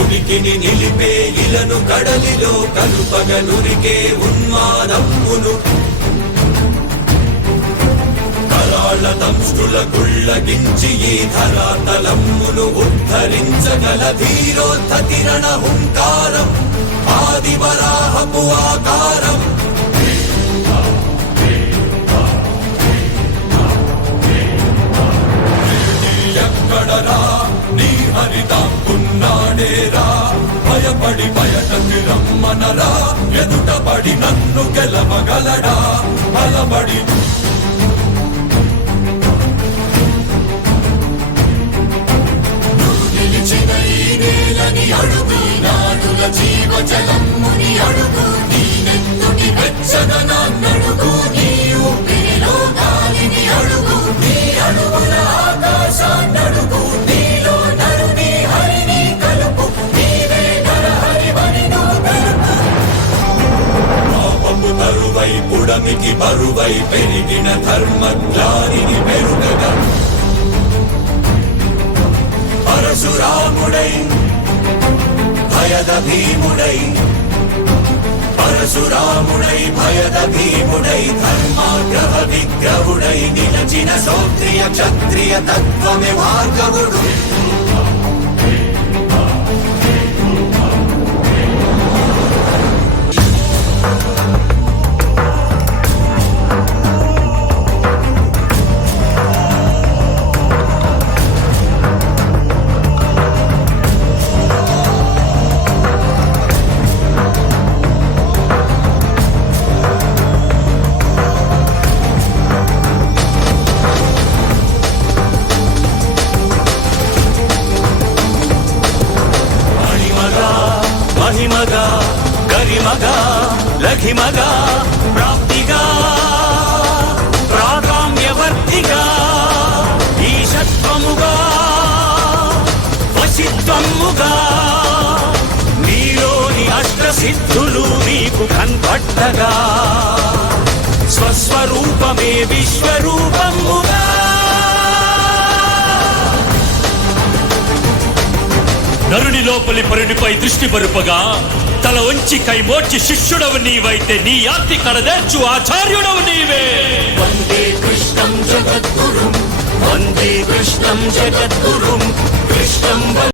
ఉనికిని నిలిపే ఇలను కడలిలో కలుపగనురికే ఉన్మాదమ్మును కరాళ దంష్టుల గుళ్ళగించి ఈ ధరాతలమ్మును ఉద్ధరించగల ధీరోద్ధతిరణ హుంకారం ఆదివరాహపు ఆకారం ఎక్కడరా నీ హరిదాక్కున్నాడేరా భయపడి బయటకి రమ్మనరా ఎదుటపడి నన్ను గెలవగలడా బలపడి నిలిచిన ఈ నేలని అడుగు నాడుల జీవజలమ్ముని అడుగు నీ నెత్తుటి వెచ్చదనాన్నడుగు నీ ఊపిరిలో గాలిని అడుగు నీ అడుగుల ఆకాశాన్నడుగు నీలో నరుని హరిని కలుపు నీవే నరహరివని నువ్వు తెలుపు పాపము బరువై పుడమికి బరువై పెరిగిన ధర్మజ్ఞానిని పెరుగగా పరశురాముడై భయద భీముడై పరశురాముడై భయద భీముడై ధర్మాగ్రహ విగ్రహుడై నిలచిన సౌత్రియ క్షత్రియ తత్వమే భార్గవుడు మహిమగా గరిమగా లఘిమగా ప్రాప్తిగా ప్రాగామ్యవర్తిగా ఈశత్వముగా వశిత్వముగా నీలోని అష్టసిద్ధులు నీకు కన్పట్టగా స్వస్వరూపమే విశ్వరూపముగా నరుని లోపలి పరునిపై దృష్టి పరుపగా తల వంచి కైమోర్చి శిష్యుడవు నీవైతే నీ ఆర్తి కడదేర్చు ఆచార్యుడవు నీవే వందే కృష్ణం జగద్గురుం వందే కృష్ణం జగద్గురుం కృష్ణం